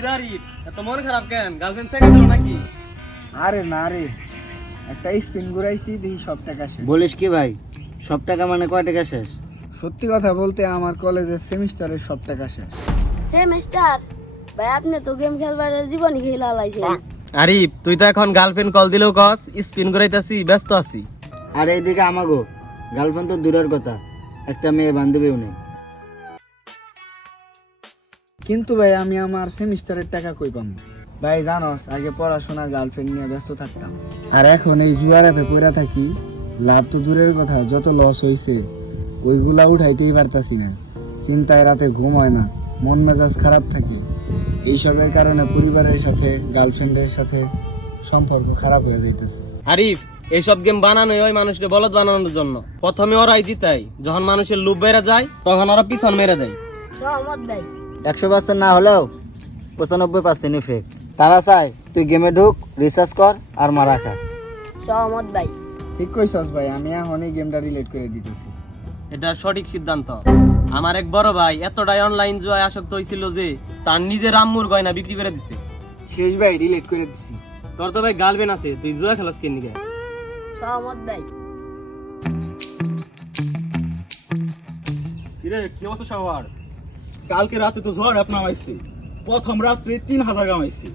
কিরারি এত মন খারাপ কেন? গার্লফ্রেন্ড ছেড়ে দিল নাকি? আরে না রে, একটা স্পিন ঘুরাইছি, দেখি সব টাকা শেষ। বলিস কি ভাই, সব টাকা মানে কয় টাকা শেষ? সত্যি কথা বলতে আমার কলেজের সেমিস্টারের সব টাকা শেষ। সেমিস্টার ভাই, আপনি তো গেম খেলবার জীবনই খেলা লাইছেন। আরিফ তুই তো এখন গার্লফ্রেন্ড কল দিলেও কস স্পিন করাইতাছি, ব্যস্ত আছি। আর এইদিকে আমাগো গার্লফ্রেন্ড তো দূরের কথা, একটা মেয়ে বান্ধবীও নেই। কিন্তু ভাই আমি আমার সেমিস্টারের টাকা কই পাবো? ভাই জানোস, আগে পড়াশোনা গার্লফ্রেন্ড নিয়ে ব্যস্ত থাকতাম, আর এখন এই জুয়ার অ্যাপে পড়ে থাকি। লাভ তো দূরের কথা, যত লস হইছে ওইগুলা উঠাইতেই পারতাছি না। চিন্তায় রাতে ঘুম হয় না, মন মেজাজ খারাপ থাকে। এইসবের কারণে পরিবারের সাথে গার্লফ্রেন্ডের সাথে সম্পর্ক খারাপ হয়ে যাইতেছে। আরিফ এইসব গেম বানানো ওই মানুষকে বলদ বানানোর জন্য। প্রথমে ওরাই জিতায়, যখন মানুষের লোভ বেড়ে যায় তখন ওরা পিছন মেরে দেয়। সহমত ভাই। 100% না হলেও 95% ইফেক্ট। তারা চায় তুই গেমে ঢুক, রিসার্চ কর আর মারা খা। সহমত ভাই। ঠিক কইছস ভাই, আমি এখন এই গেমটা রিলেট করে দিতেছি। এটা সঠিক সিদ্ধান্ত। আমার এক বড় ভাই এতটাই অনলাইন জুয়ায় আসক্ত হয়েছিল যে তার নিজের আম্মুর গয়না বিক্রি করে দিছে। শেষ ভাই, রিলেট করে দিছি। তোর তো ভাই গার্লফ্রেন্ড আছে, তুই জুয়া খেলাস কেন নিকে? সহমত ভাই। কিরে কি অবস্থা সবার? কালকে রাতে তো ঝড় আপনার নামাইছি, প্রথম রাত্রে 3000 কামাইছি।